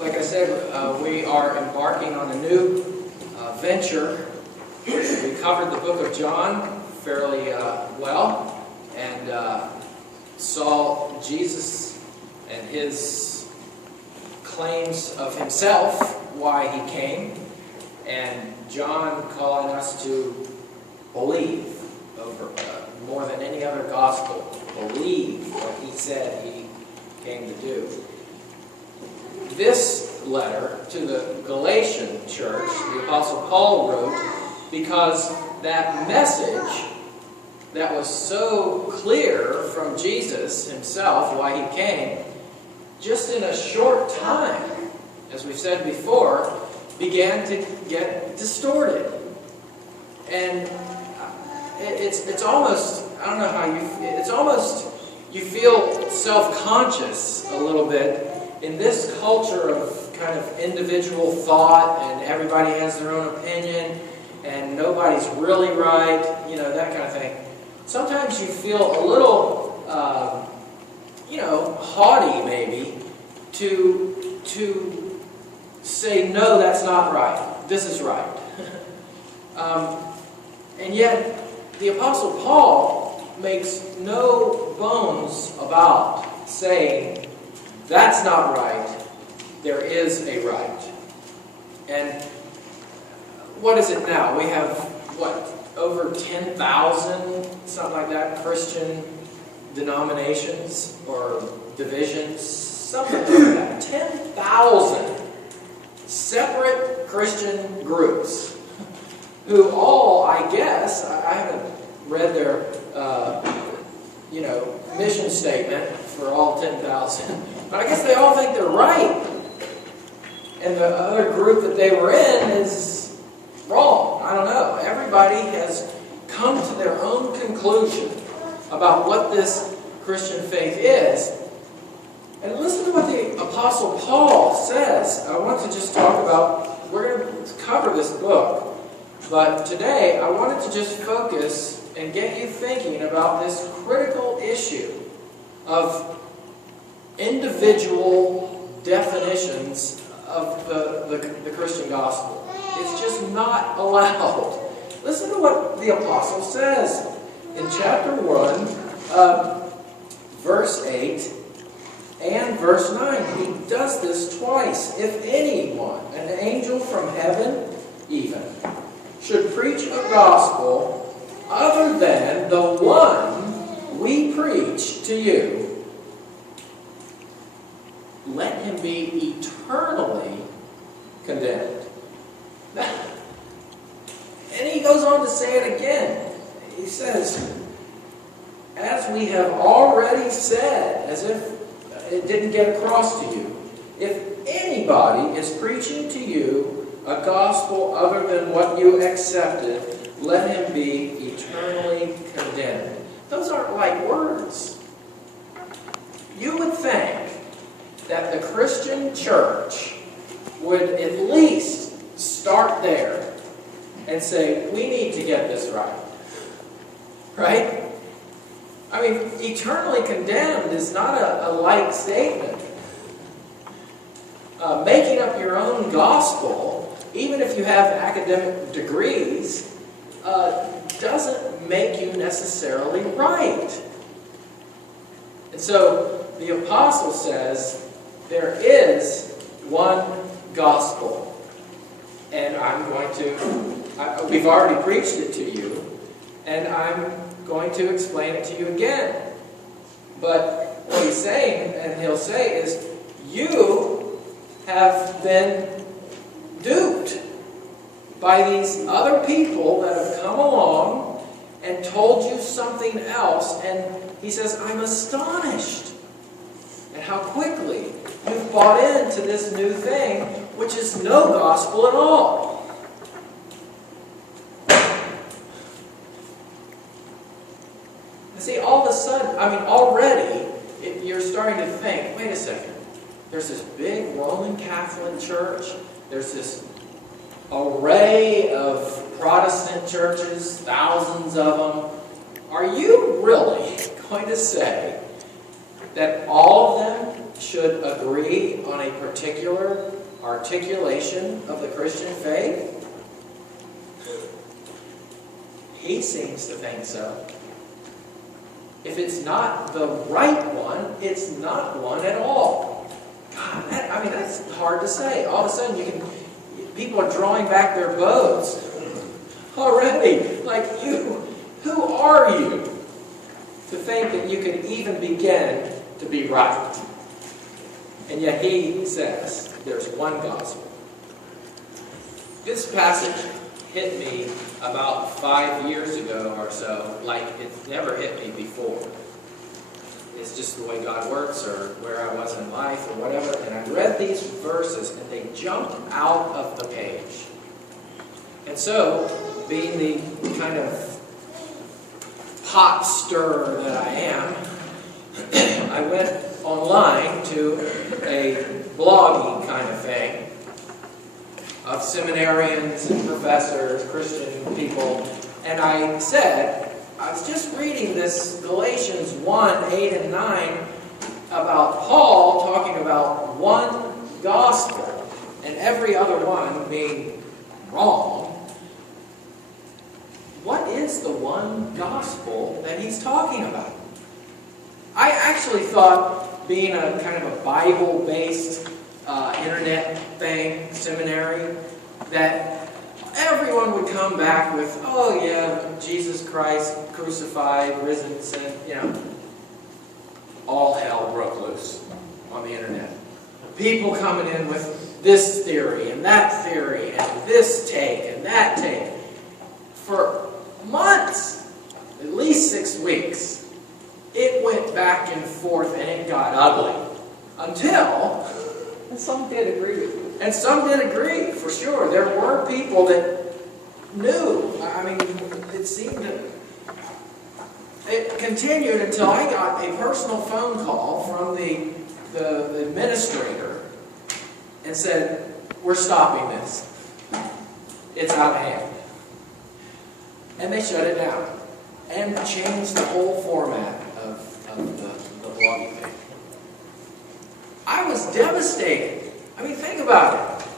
Like I said, we are embarking on a new venture. We covered the book of John fairly well, and saw Jesus and his claims of himself, why he came, and John calling us to believe over more than any other gospel. Believe what he said he came to do. This letter to the Galatian church, the Apostle Paul wrote because that message that was so clear from Jesus himself, why he came, just in a short time, as we've said before, began to get distorted. And it's almost, I don't know how it's almost, you feel self-conscious a little bit in this culture of kind of individual thought, and everybody has their own opinion, and nobody's really right, that kind of thing. Sometimes you feel a little, haughty maybe, to say, no, that's not right. This is right. And yet, the Apostle Paul makes no bones about saying, that's not right. There is a right. And what is it now? We have, over 10,000, something like that, Christian denominations or divisions, something like that. 10,000 separate Christian groups who all, I guess, I haven't read their, mission statement for all 10,000, but I guess they all think they're right. And the other group that they were in is wrong. I don't know. Everybody has come to their own conclusion about what this Christian faith is. And listen to what the Apostle Paul says. I want to just talk about, we're going to cover this book, but today I wanted to just focus and get you thinking about this critical issue of individual definitions of the Christian gospel. It's just not allowed. Listen to what the apostle says in chapter 1, verse 8 and verse 9. He does this twice. If anyone, an angel from heaven even, should preach a gospel other than the one we preach to you, let him be eternally condemned. And he goes on to say it again. He says, as we have already said, as if it didn't get across to you, if anybody is preaching to you a gospel other than what you accepted, let him be eternally condemned. Those aren't light words. You would think that the Christian church would at least start there and say, we need to get this right. Right? I mean, eternally condemned is not a light statement. Making up your own gospel, even if you have academic degrees, doesn't make you necessarily right. And so the apostle says there is one gospel, and I'm going to, we've already preached it to you, and I'm going to explain it to you again. But what he's saying, and he'll say, is you have been duped by these other people that have come along and told you something else. And he says, I'm astonished at how quickly you've bought into this new thing, which is no gospel at all. And see, all of a sudden, already, you're starting to think, wait a second, there's this big Roman Catholic church, there's this array of Protestant churches, thousands of them. Are you really going to say that all of them should agree on a particular articulation of the Christian faith? He seems to think so. If it's not the right one, it's not one at all. God, that's hard to say. All of a sudden, people are drawing back their bows already. Like, who are you to think that you can even begin to be right? And yet he says there's one gospel. This passage hit me about 5 years ago or so, like it's never hit me before. It's just the way God works, or where I was in life, or whatever. And I read these verses, and they jumped out of the page. And so, being the kind of pot stirrer that I am, I went online to a blogging kind of thing of seminarians and professors, Christian people, and I said, I was just reading this Galatians 1, 8 and 9 about Paul talking about one gospel and every other one being wrong. What is the one gospel that he's talking about? I actually thought, being a kind of a Bible-based internet thing, seminary, that everyone would come back with, oh yeah, Jesus Christ crucified, risen, sin, all hell broke loose on the internet. People coming in with this theory and that theory and this take and that take. For months, at least 6 weeks, it went back and forth and it got ugly. Until... And some did agree with you. And some did agree, for sure. There were people that knew. It seemed that it continued until I got a personal phone call from the administrator and said, we're stopping this. It's out of hand. And they shut it down and changed the whole format of the blogging thing. I was devastated. Think about it.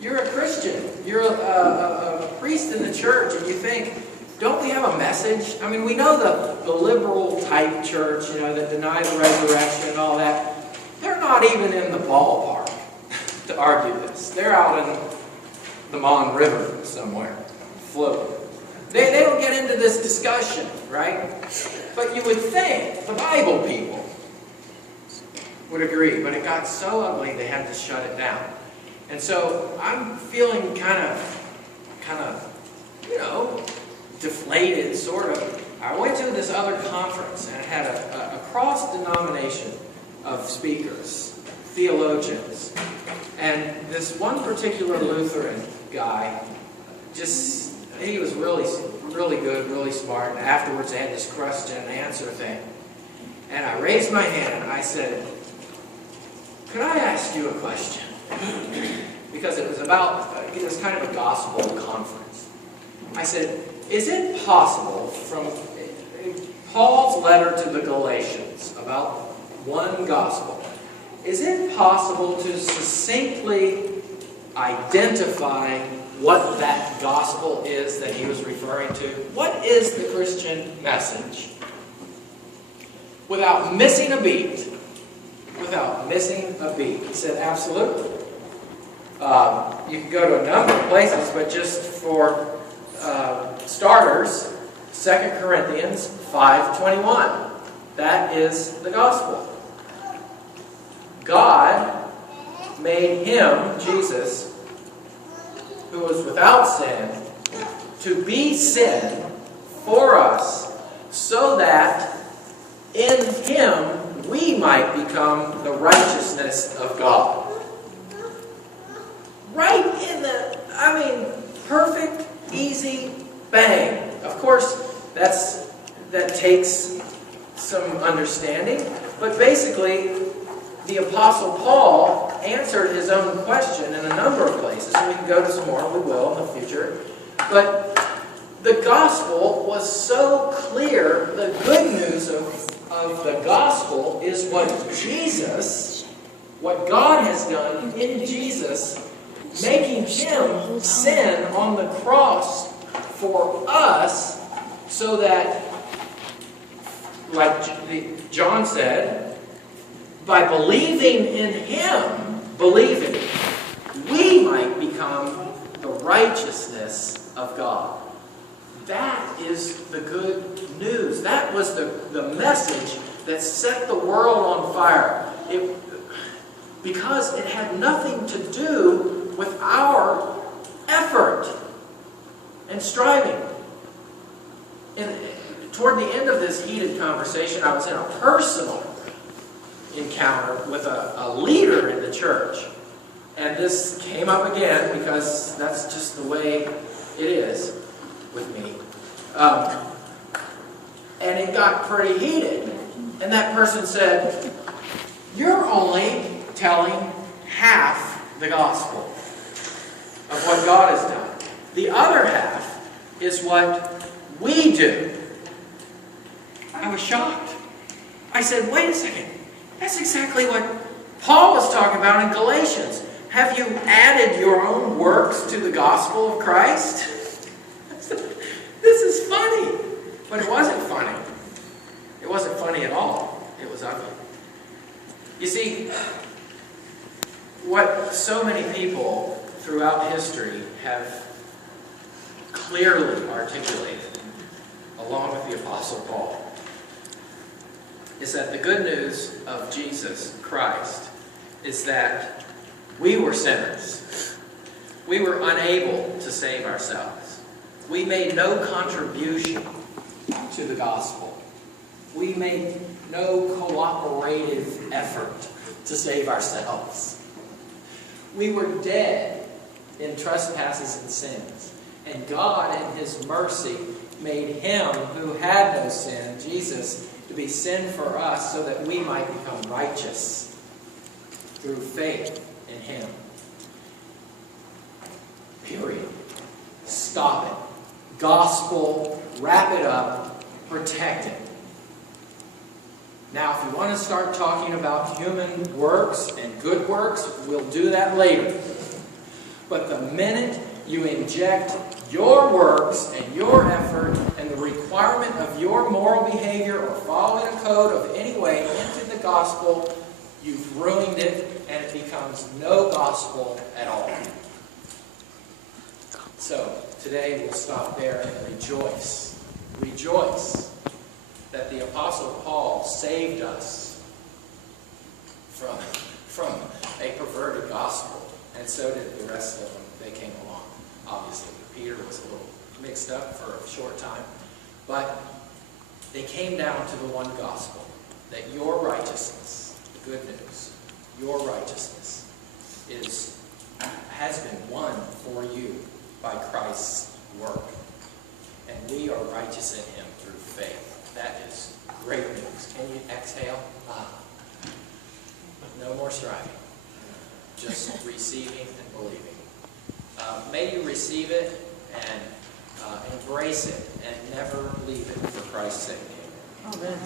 You're a Christian. You're a priest in the church, and you think, don't we have a message? We know the liberal type church, that deny the resurrection and all that. They're not even in the ballpark to argue this. They're out in the Mon River somewhere, floating. They don't get into this discussion, right? But you would think the Bible people would agree, but it got so ugly they had to shut it down. And so I'm feeling kind of, deflated, sort of. I went to this other conference, and it had a cross-denomination of speakers, theologians. And this one particular Lutheran guy, he was really, really good, really smart. And afterwards, they had this question and answer thing. And I raised my hand, and I said, could I ask you a question? Because it was kind of a gospel conference. I said, is it possible from Paul's letter to the Galatians about one gospel, is it possible to succinctly identify what that gospel is that he was referring to? What is the Christian message? Without missing a beat. Without missing a beat. He said, absolutely. You can go to a number of places, but just for starters, 2 Corinthians 5:21. That is the gospel. God made him, Jesus, who was without sin, to be sin for us, so that in him we might become the righteousness of God. Right in perfect, easy, bang. Of course, that takes some understanding, but basically, the Apostle Paul answered his own question in a number of places, and we can go to some more, we will in the future. But the gospel was so clear. The good news of the gospel is what Jesus what God has done in Jesus, making Him sin on the cross for us, so that, like John said, by believing in Him, we might become the righteousness of God. That is the good news. That was the message that set the world on fire. Because it had nothing to do with our effort and striving. And toward the end of this heated conversation, I was in a personal encounter with a leader in the church. And this came up again because that's just the way it is with me. And it got pretty heated. And that person said, "You're only telling half the gospel of what God has done. The other half is what we do." I was shocked. I said, "Wait a second. That's exactly what Paul was talking about in Galatians. Have you added your own works to the gospel of Christ?" This is funny. But it wasn't funny. It wasn't funny at all. It was ugly. You see, what so many people throughout history have clearly articulated, along with the Apostle Paul, is that the good news of Jesus Christ is that we were sinners. We were unable to save ourselves. We made no contribution to the gospel. We made no cooperative effort to save ourselves. We were dead in trespasses and sins. And God, in His mercy, made Him who had no sin, Jesus, to be sin for us so that we might become righteous through faith in Him. Period. Stop it. Gospel, wrap it up, protect it. Now, if you want to start talking about human works and good works, we'll do that later. But the minute you inject your works and your effort and the requirement of your moral behavior or following a code of any way into the gospel, you've ruined it and it becomes no gospel at all. So, today we'll stop there and rejoice. Rejoice that the Apostle Paul saved us from a perverted gospel. And so did the rest of them. They came along. Obviously, Peter was a little mixed up for a short time. But they came down to the one gospel, that your righteousness, the good news, your righteousness has been won for you by Christ's work. And we are righteous in Him through faith. That is great news. Can you exhale? No more striving. Just receiving and believing. May you receive it and embrace it and never leave it for Christ's sake. Amen.